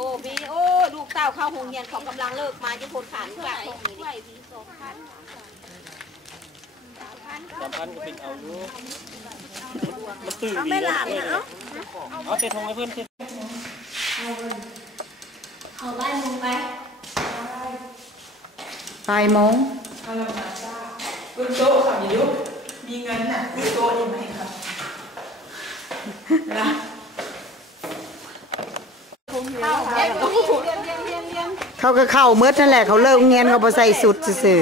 อ้บีโอ้ลูกเต้าเข้าโรงเรียนเขากำลังเลิกมาจะคนขันแบบตรงนี้ไหวบี2,000ก็เป็นเอาอยู่มันตื่นดี ไม่หลับนะเอาเตะทงให้เพื่อนสิเอาไล่มึงไปโมงคุณโต๊ะค่ะยุมีเงินน่ะคุณโต๊ะยังไงครับนะเขาก็เข้าเมื่อนั่นแหละเขาเลิกเงียนเขาไปใส่สุดซื่อ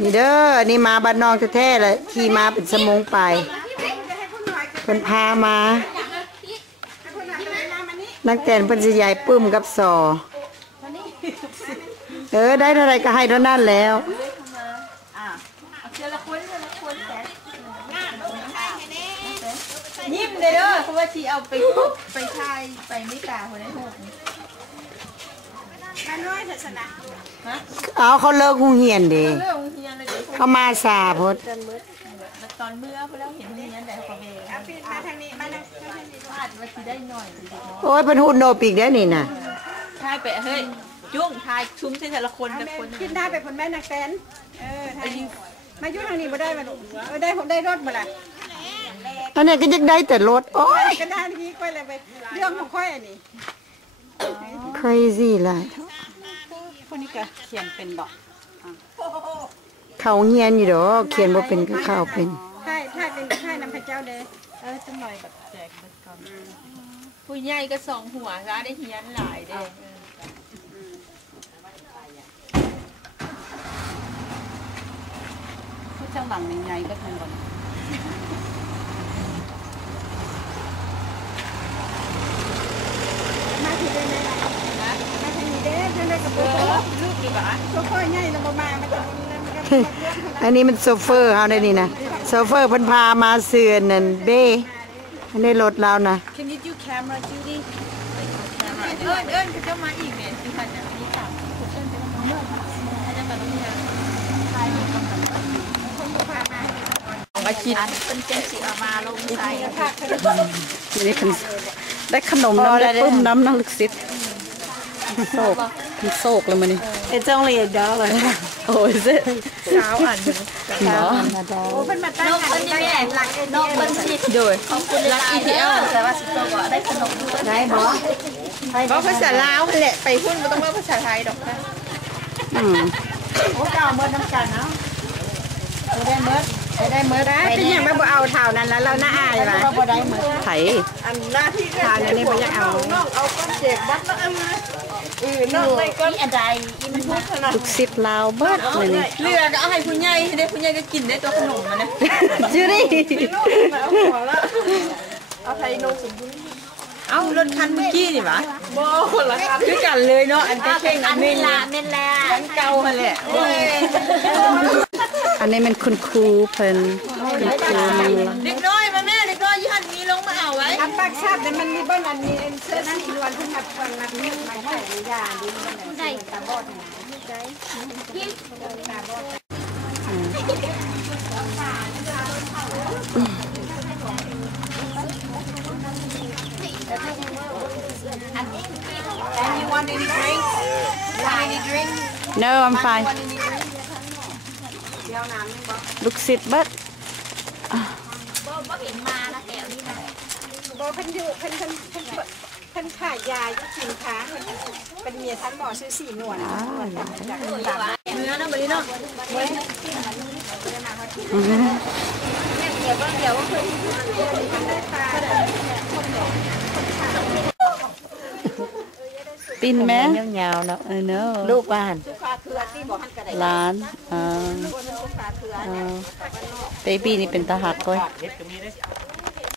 นี่เด้อนี่มาบ้านนองแท้ๆเลยขี่มาเป็นสมงไปเพิ่นพามานักแต่นเพิ่นสิใหญ่ปึ้มกับสอได้เท่าไรก็ให้เท่านั้นแล้วยิ้มเลยเด้อเพราะว่าที่เอาไปชายไปไม่กล้าคนไหนหกกันน้อยเถอะสนะเอาเขาเลิกหุงเหียนดิเขามาสาพดตอนเมื่อพอแล้วเห็นเงี้ยแต่เขาเบงมาทางนี้มาทางนี้อาจจะที่ได้หน่อยโอ้ยเป็นหุ่นโนปิกได้นี่นะทายไปเฮ้ยจุ้งทายชุ่มใช่แต่ละคนแต่คนขึ้นได้ไปผลแม่นักแตนมายุ่งทางนี้บ่ได้มาลูกได้ผมได้รถมาละอันนี้ก็ยังได้แต่รถโอ้ยก็ได้ที่ค่อยเลยไปเรื่องของค่อยอันนี้ crazy เลยคนนี้ก็เขียนเป็นดอกเขาเงียนอยู่ดอกเขียนว่าเป็นก็เข้าเป็นใช่เป็นใช่นำพระเจ้าเด้จังหน่อยแบบแจกก่อนผู้ใหญ่ก็2 หัวร้าได้เฮียนหลายเด้ผู้จังหวังใหญ่ก็ทำก่อนมาที่เด้นะมาที่นี่เด้จังได้กับลูกดีกว่าโซเฟอร์ใหญ่ลงมามันจะอันนี้มันโซเฟอร์เขาได้นี่นะโซเฟอร์เพิ่นพามาเสือนนั่นเบ้อันนี้รถเรานะ Can you do camera Judy เอิ้นเขาจะมาอีกเนี่ยที่ทันอย่างนี้ค่ะอาชีพเป็นเจนสีออกมาลงใส่นี่ได้ขนมน้ำได้ปุ้มน้ำลึกซิดโศกโศกเลยมันนี่ It's only $1 โอ้ยเจ๊เช้าอ่านถึงเนาะโอ้เป็นมาตั้งได้หลักนอกเป็นสิโดยขอบคุณหลัก ETL แต่ว่าสิตัวได้ขนมได้บ่เพราะภาษาลาวแหละไปพุ่นไม่ต้องว่าภาษาไทยดอกนะโอ้เก่าเมื่อน้ำกันเนาะได้เมื่อเป็นอย่างไม่บ่เอาเท่านั้นแล้วเราหน้าอายว่ะบ่ได้เมื่อไถอันหน้าที่ทานนี่บ่อยากเอาก้อนเจ็บบัดแล้วมานอกในก้อนอันใดอีมันพูดขนาดลูกศิษย์ลาวเบิดเลยนี่เรือก็เอาให้ผู้ใหญ่ได้ผู้ใหญ่ก็กินได้ตัวขนมมันนะจูดี้เอาไทยโนสมบูรณ์เอารถคันเมื่อกี้นี่หวะบ่คนละคันคือกันเลยเนาะอันเก่งอันนี้ละเม่นแหละอันเก่าหั่นแหละอันนี้มันคุณครูเพิ่นคุณครูเด็กน้อยมาแม่เด็กน้อยยี่หันมีลงมาเอาไว้อันปากชาติแต่มันมีบ้านอันนี้เสื้อสีนวลที่หัดฟันนักเรียนมาให้ยาดีมันได้ตาบอดนะได้ที่ตาบอดAnd you want any drink? Want any drink? No, I'm fine. ลูกศิษย์เบิดบ่เห็นมาละแก้วนี่นะบ่เพิ่นอยู่เพิ่นขายยาอยู่สินค้าเป็นเมียท่านหมอชื่อสีนวลจากเนื้อนะบ่ดีเนาะเดี๋ยวเพิ่นได้ปลาปิ้นแม่ยาวๆเนาะเนอะลูกบ้านร้านเบบี้นี่เป็นตาหักก้อย